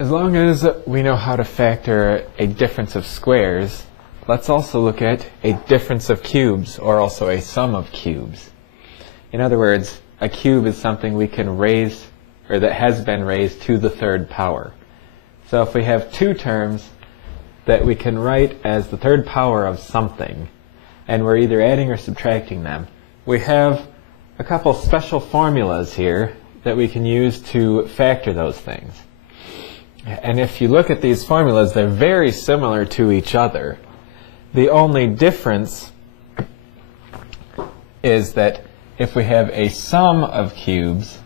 As long as we know how to factor a difference of squares, let's also look at a difference of cubes, or also a sum of cubes. In other words, a cube is something we can raise, or that has been raised to the third power. So if we have two terms that we can write as the third power of something, and we're either adding or subtracting them, we have a couple special formulas here that we can use to factor those things. And if you look at these formulas, they're very similar to each other. The only difference is that if we have a sum of cubes,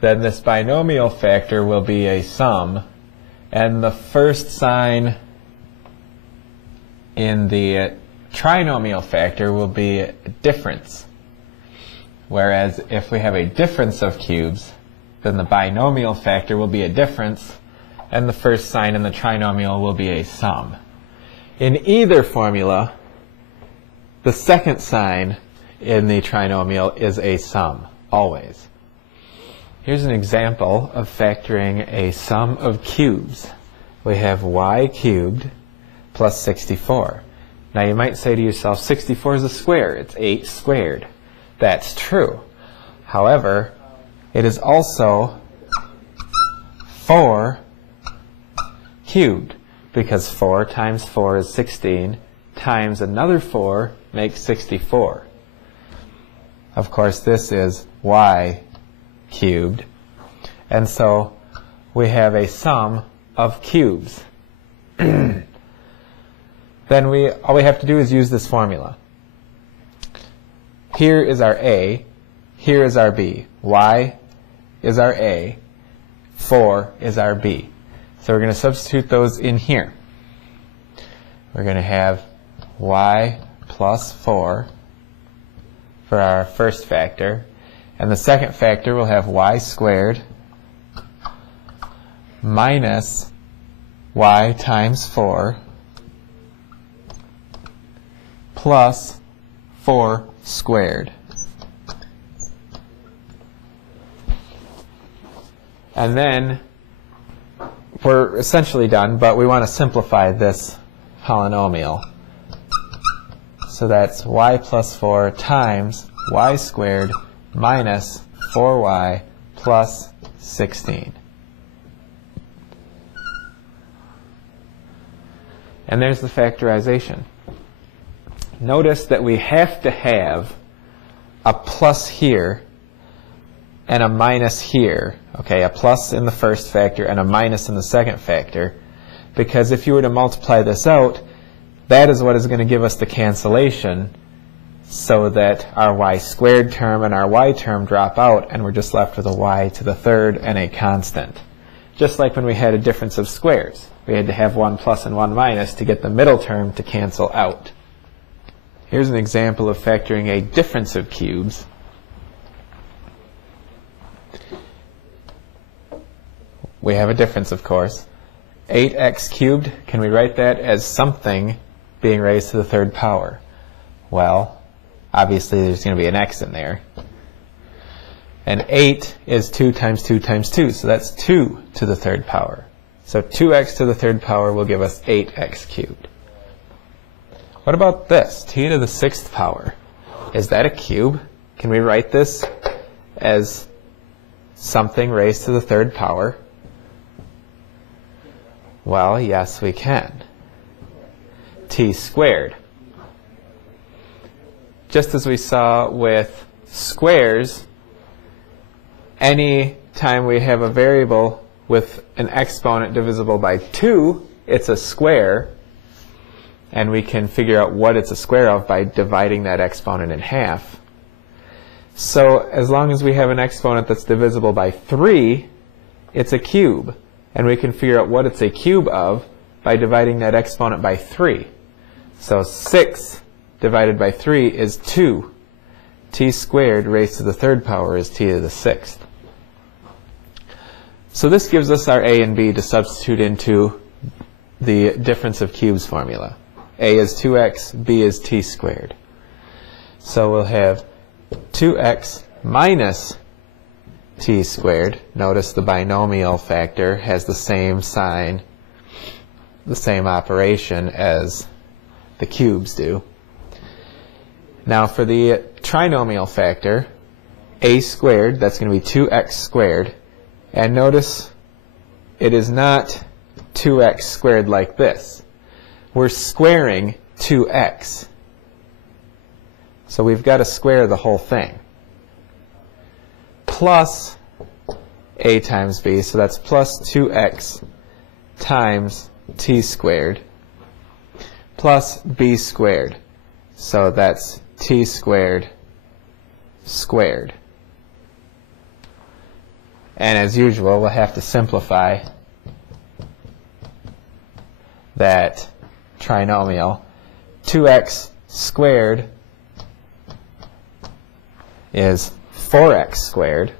then this binomial factor will be a sum, and the first sign in the trinomial factor will be a difference. Whereas if we have a difference of cubes, then the binomial factor will be a difference, and the first sign in the trinomial will be a sum. In either formula, the second sign in the trinomial is a sum, always. Here's an example of factoring a sum of cubes. We have y cubed plus 64. Now you might say to yourself, 64 is a square. It's 8 squared. That's true. However, it is also 4 cubed, because 4 times 4 is 16, times another 4 makes 64. Of course, this is y cubed, and so we have a sum of cubes. Then all we have to do is use this formula. Here is our a, here is our b. Y is our a, 4 is our b. So we're going to substitute those in here. We're going to have y plus 4 for our first factor. And the second factor will have y squared minus y times 4 plus 4 squared. And then we're essentially done, but we want to simplify this polynomial. So that's y plus 4 times y squared minus 4y plus 16. And there's the factorization. Notice that we have to have a plus here and a minus here. Okay, a plus in the first factor and a minus in the second factor, because if you were to multiply this out, that is what is going to give us the cancellation, so that our y squared term and our y term drop out, and we're just left with a y to the third and a constant. Just like when we had a difference of squares. We had to have one plus and one minus to get the middle term to cancel out. Here's an example of factoring a difference of cubes. We have a difference, of course. 8x cubed, can we write that as something being raised to the third power? Well, obviously there's going to be an x in there. And 8 is 2 times 2 times 2, so that's 2 to the third power. So 2x to the third power will give us 8x cubed. What about this? T to the sixth power. Is that a cube? Can we write this as something raised to the third power? Well, yes, we can. T squared. Just as we saw with squares, any time we have a variable with an exponent divisible by 2, it's a square, and we can figure out what it's a square of by dividing that exponent in half. So as long as we have an exponent that's divisible by 3, it's a cube, and we can figure out what it's a cube of by dividing that exponent by 3. So 6 divided by 3 is 2. T squared raised to the third power is t to the sixth. So this gives us our a and b to substitute into the difference of cubes formula. A is 2x, b is t squared. So we'll have 2x minus t squared. Notice the binomial factor has the same sign, the same operation as the cubes do. Now for the trinomial factor, a squared, that's going to be 2x squared. And notice it is not 2x squared like this. We're squaring 2x. So we've got to square the whole thing. Plus a times b, so that's plus 2x times t squared, plus b squared. So that's t squared squared. And as usual, we'll have to simplify that trinomial. 2x squared is 4x squared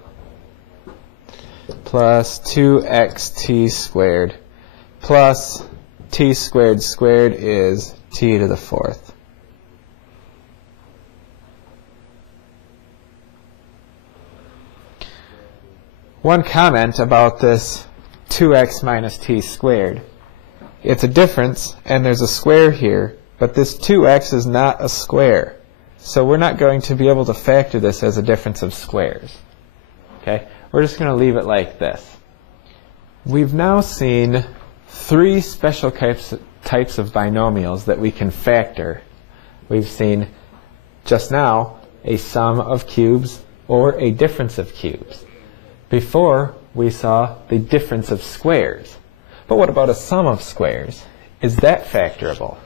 plus 2xt squared plus t squared squared is t to the fourth. One comment about this 2x minus t squared. It's a difference, and there's a square here, but this 2x is not a square. So we're not going to be able to factor this as a difference of squares. Okay? We're just going to leave it like this. We've now seen three special types of binomials that we can factor. We've seen just now a sum of cubes or a difference of cubes. Before, we saw the difference of squares. But what about a sum of squares? Is that factorable?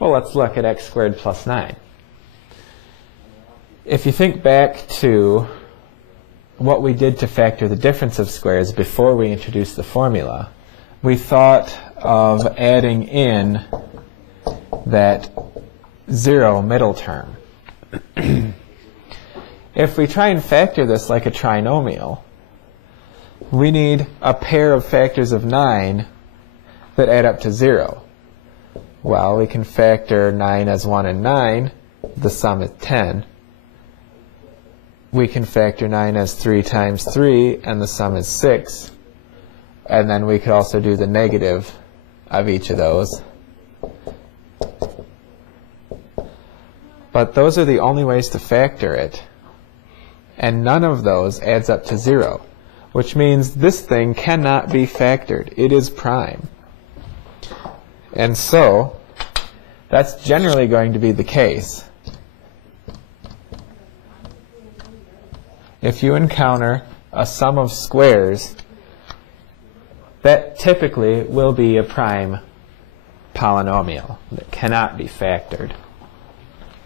Well, let's look at x squared plus 9. If you think back to what we did to factor the difference of squares before we introduced the formula, we thought of adding in that 0 middle term. If we try and factor this like a trinomial, we need a pair of factors of 9 that add up to 0. Well, we can factor 9 as 1 and 9. The sum is 10. We can factor 9 as 3 times 3, and the sum is 6. And then we could also do the negative of each of those. But those are the only ways to factor it. And none of those adds up to 0, which means this thing cannot be factored. It is prime. And so, that's generally going to be the case. If you encounter a sum of squares, that typically will be a prime polynomial that cannot be factored.